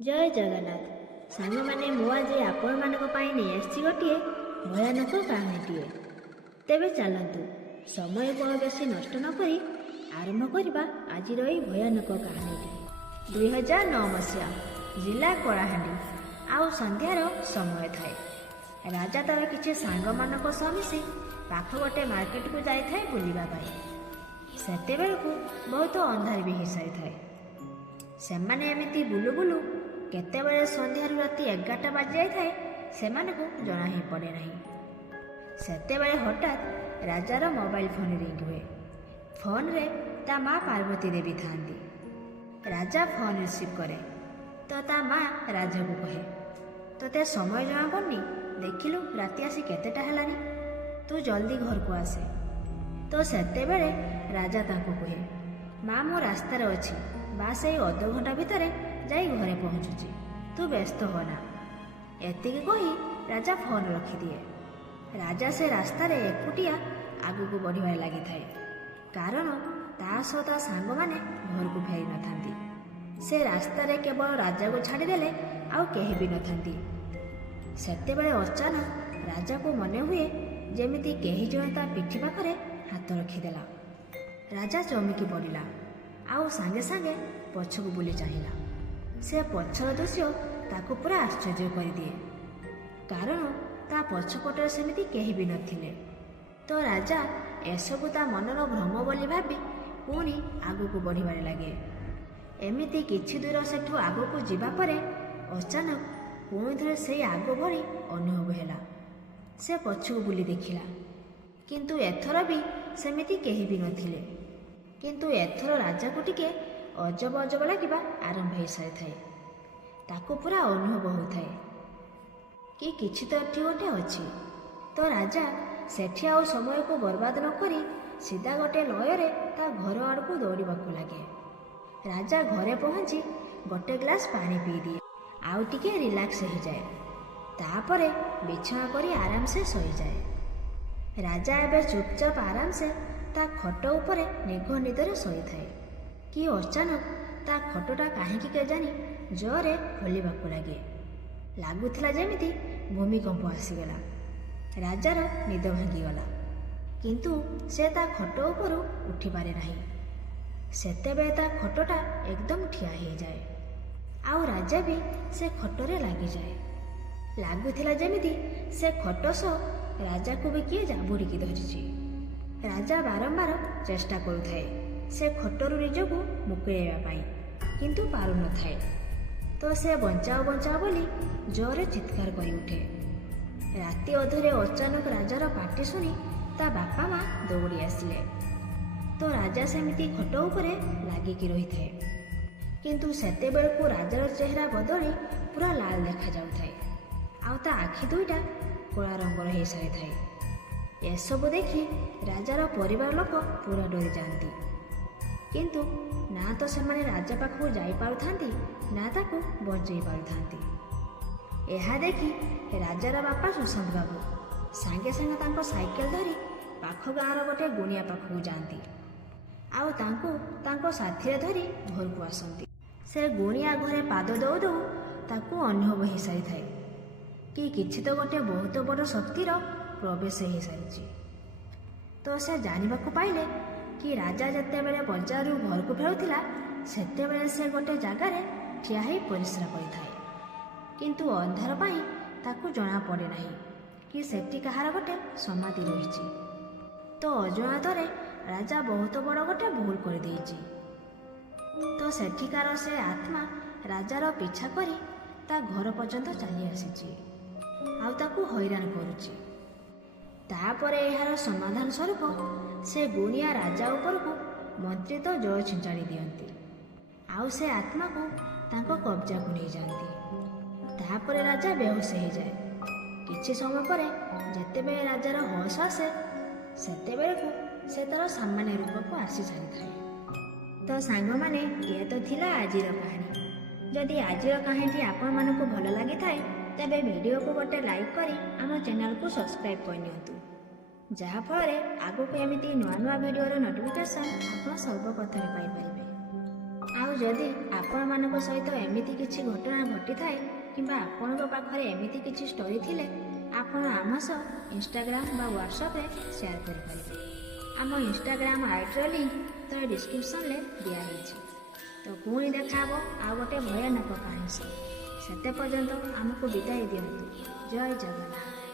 जय जगन्नाथ सांग मैंने मु आज आपण नहीं आसी गोटे भयानक कहानीटे। तेबे चलतु समय को बेसी नष्ट नक आरंभ करवा आज भयानक कहानीटी। 2009 मसीहा जिला कलाहांडी आउ संध्यार समय थाए। राजा तार किसी सांग मान मिसी पाख गोटे मार्केट को जाए बुलवाई। सेते बेलू बहुत अंधार भी हो सारी थाए। सेमाने एमिति बुलु बुलु केतेबेले संध्यारू राति 11टा बाजी जाए से जना ही पड़े नहीं। सेतेबेले हठात राजार मोबाइल फोन रिंग हुए। फोन रे ता माँ पार्वती देवी थांती। राजा फोन रिसीव करे तो ता माँ राजा को कहे, तोते समय जना पड़नी, देखिलु राति आसी केतेटा हेलानी, तू जल्दी घर को आसे। तो सेतेबेले राजा तांको कहे, माँ मो रास्तार अच्छी, बास यही अध घंटा भितर जाई घरे पहुँचुची, तू व्यस्त होना। एतिकी कही राजा फोन रखिदिए। राजा से रास्तार एकुटिया आगु को बढ़िबार लगी थाए, कारण ता सह ता सांग माने घर को फेरी न थांती। से रास्तार केवल राजा को छाड़ीदेले आउ केही भी न थांती। सेतेबेले अचानक राजा को मने हुए जेमिति केही जणे ता पिठी पाखरे हाथ रखिदेला। राजा चमकी पड़िला आउ सांगे सांगे पछकू बुली चाहिला। से पछर दृश्य ताकू पूरा आश्चर्य करदिए, कारण ता पछपटे सेमिति केही भी नथिले। तो राजा एसबू ता मनर भ्रम बोली भाबी पुणी आगू बढ़िबार लगे। एमिति किछि दूर सेठू आगू जीवा परे अचानक पुणी थरे से आग भली अनुभव हैला। से पछकू बुली देखिला, किंतु एथर भी सेमिति केही भी नथिले। किंतु एथर राजा को टिके अजब अजब लगिबा आरंभ हो सारी थाए। ताकू पूरा अनुभव होताए कि किछि तो एठी गोटे अछि। तो राजा सेठी आउ समय को बर्बाद न करी सीधा गोटे लୟରେ ता घर आड़ को दौड़ाकू लगे। राजा घरे पहुंची गोटे ग्लास पानी पी दिए, आउ टिके रिलैक्स हो जाए, तापरे बिछना करी आराम से सोई जाए। राजा एबे चुपचाप आराम से ता खट उपरे निघ निदरे सोई थाए कि अचानक ता खटटा कहीं केजानी जोरे हलिबाकू लगे। लगुला जेमिति भूमिकंप आसीगला। राजार निद भांगीगला, किंतु से ता खट उपरू उठी पारे नहीं। सेतेबेले ता खटटा एकदम ठिया हो जाए, आउ राजा भी से खटरे लगी जाए। लगुला जेमिति से खट सह राजा को भी किए जाबुड़िकी धरिछि। राजा बारंबार चेष्टा करुथाए से खटरू निजकू मुकुळाइबा पाई, किंतु पारु न थाए। तो से बंचाओ बंचाओ बोली जोरे चित्कार करि उठे। राति अधरे अचानक राजार पाटी शुणी ता बापा माँ दौड़ी आसिले। तो राजा सेमिति खट उपरे लागिकी रही थाए, किंतु सेतेबेलकू राजार चेहरा बदली पूरा लाल देखा जाउथाए, आउ ता आखि दुईटा कला रंगर हो सारी थाए। एसबू देखि राजार परिवार लोक पूरा डरी जाती, किंतु ना तो सेमाने राजा पाखु जाई पारुथांती ना ताकू बंचई पारुथांती। एहा देखि राजार बापा सुशांत बाबू सांगे सांगे तांको साइकेल धरी पाख गाँवर गोटे गुणिया पाखु जाती, आउ तांको तांको साथीरे धरी घर को आसती। से गुणिया घरे पाद दौ दौ ताकू अनुभव हो सारी थाए कि किछि तो गोटे बहुत बड़ शक्तिर प्रवेश हो सारी। तो से जानिबाकू पाइले कि राजा जेतेबेले बजारू घर को फेरुथिला सेतेबेले से गोटे जगार ठिया होई परिश्रा करिथाए, किंतु अंधार पाई ताकू जना पड़े नहीं कि सेठी कहार गोटे समाधि रहिछि। तो अजणातरे राजा बहुत बड़ गोटे भूल कर देइछि। तो सेठिकार से आत्मा राजार पीछा करी ता घर पर्यंत चली आसीछि, आउ ताकू हैरान करुछि। तापरे एहार समाधान स्वरूप से गुणिया राजा उपर को मंत्री तो जल छिंचाड़ी दियंती, आउ से आत्मा को तांको कब्जा को नहीं जाती। तापरे राजा बेहोश हो जाए। किछि समय परे जेतेबेले राजार होश आसे सेतेबेलकू से तार सामान्य रूप को आसी सारी थाए। तो सांग माने ये तो थिला आजिर कहानी। जदि आजिर कहानी आपण मानकू भल लागि थाए तेबे वीडियो को गोटे लाइक करी आम चैनल को सब्सक्राइब करनियंतु, जहा फଳରେ आगो को एमिति नुआ नुआ वीडियो रो नोटिफिकेशन आपण सर्वप्रथम पाई परिबे। ଆଉ ଯଦି ଆପଣମାନଙ୍କ ସହିତ ଏମିତି କିଛି ଘଟଣା ଘଟିଥାଏ କିମ୍ବା ଆପଣଙ୍କ ପାଖରେ ଏମିତି କିଛି ଷ୍ଟୋରି ଥିଲେ ଆପଣ ଆମ ସହ ଇନଷ୍ଟାଗ୍ରାମ ବା ହ୍ୱାଟ୍ସଆପ୍ରେ ସେୟାର କରିପାରିବେ। ଆମ ଇନଷ୍ଟାଗ୍ରାମ ଆଇଡିର ଲିଙ୍କ ତଳେ ଡିସ୍କ୍ରିପ୍ସନରେ ଦିଆହେଇଛି। ତ ପୁଣି ଦେଖା ହେବ ଆଉ ଗୋଟେ ଭୟାନକ କାହାଣୀ ସହ। ସେତେ ପର୍ଯ୍ୟନ୍ତ ଆମକୁ ବିଦାୟ ଦିଅନ୍ତୁ। ଜୟ ଜଗନ୍ନାଥ।